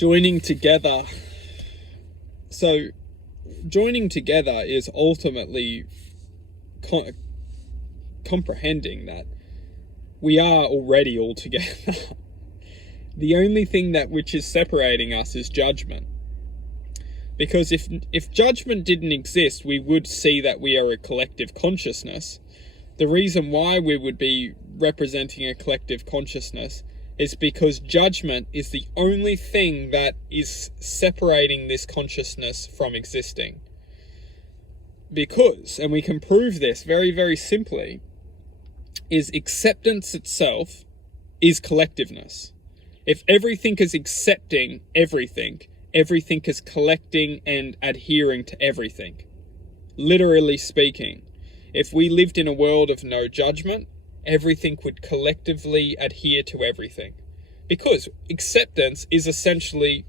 joining together. So joining together is ultimately comprehending that we are already all together. The only thing which is separating us is judgment. Because if judgment didn't exist, we would see that we are a collective consciousness. The reason why we would be representing a collective consciousness is because judgment is the only thing that is separating this consciousness from existing. Because, and we can prove this very, very simply, is acceptance itself is collectiveness. If everything is accepting everything, everything is collecting and adhering to everything. Literally speaking, if we lived in a world of no judgment, everything would collectively adhere to everything. Because acceptance is essentially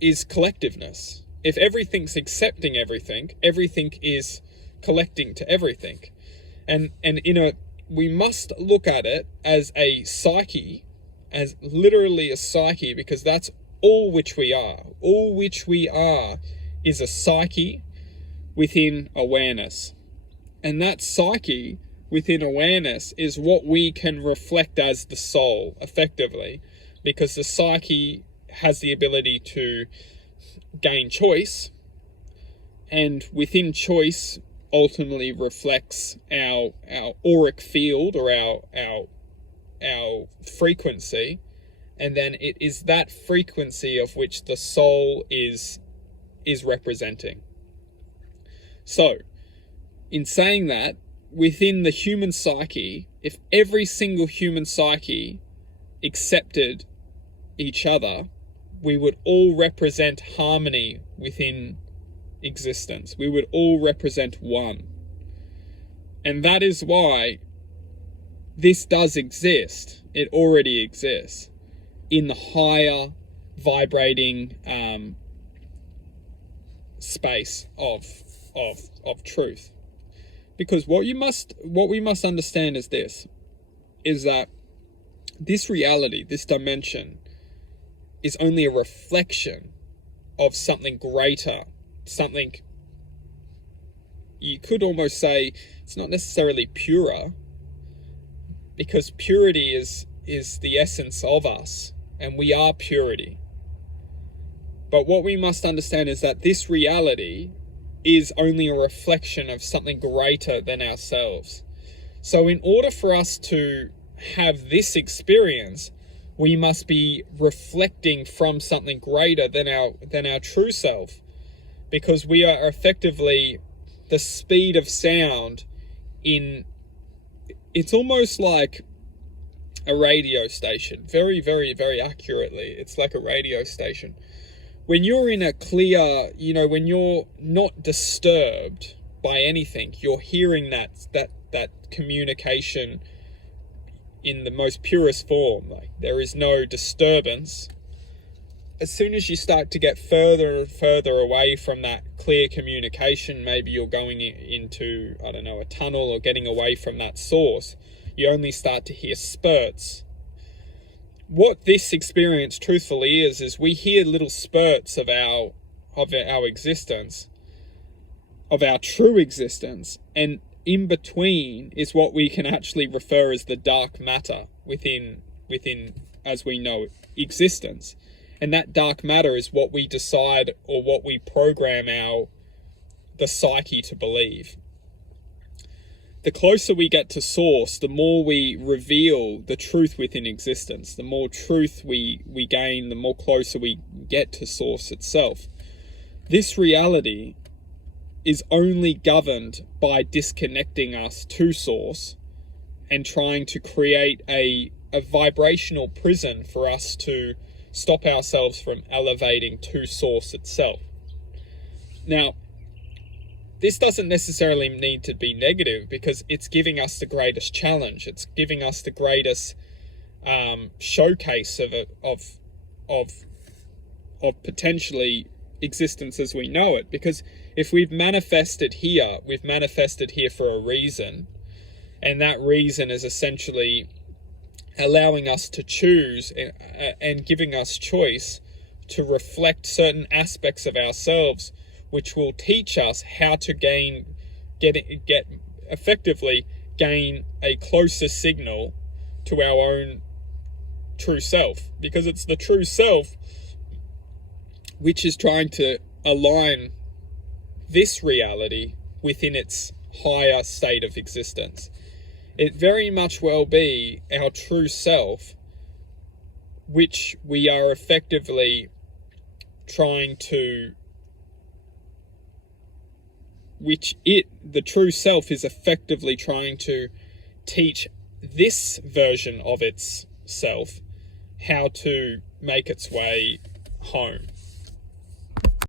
collectiveness. If everything's accepting everything, everything is collecting to everything. And we must look at it as a psyche, as literally a psyche, because that's all which we are. All which we are is a psyche within awareness. And that psyche within awareness is what we can reflect as the soul, effectively, because the psyche has the ability to gain choice, and within choice ultimately reflects our auric field, or our frequency, and then it is that frequency of which the soul is representing. So, in saying that, within the human psyche, if every single human psyche accepted each other, we would all represent harmony within existence. We would all represent one. And that is why this does exist. It already exists in the higher vibrating space of truth. Because what we must understand is that this reality, this dimension, is only a reflection of something greater, something, you could almost say it's not necessarily purer, because purity is the essence of us, and we are purity. But what we must understand is that this reality is only a reflection of something greater than ourselves. So in order for us to have this experience, we must be reflecting from something greater than our true self, because we are effectively the speed of sound it's almost like a radio station. Very, very, very accurately, it's like a radio station. When you're in a clear, when you're not disturbed by anything, you're hearing that communication in the most purest form. Like, there is no disturbance. As soon as you start to get further and further away from that clear communication, maybe you're going into, a tunnel, or getting away from that source, you only start to hear spurts. What this experience truthfully is we hear little spurts of our existence, of our true existence, and in between is what we can actually refer as the dark matter within, as we know, existence. And that dark matter is what we decide, or what we program the psyche to believe. The closer we get to source, the more we reveal the truth within existence. The more truth we gain, the more closer we get to source itself. This reality is only governed by disconnecting us to source and trying to create a vibrational prison for us to stop ourselves from elevating to source itself. Now, this doesn't necessarily need to be negative, because it's giving us the greatest challenge. It's giving us the greatest showcase of potentially existence as we know it. Because if we've manifested here for a reason, and that reason is essentially allowing us to choose and giving us choice to reflect certain aspects of ourselves, which will teach us how to effectively gain a closer signal to our own true self, because it's the true self which is trying to align this reality within its higher state of existence. It very much well be our true self which we are effectively trying to, the true self is effectively trying to teach this version of its self how to make its way home.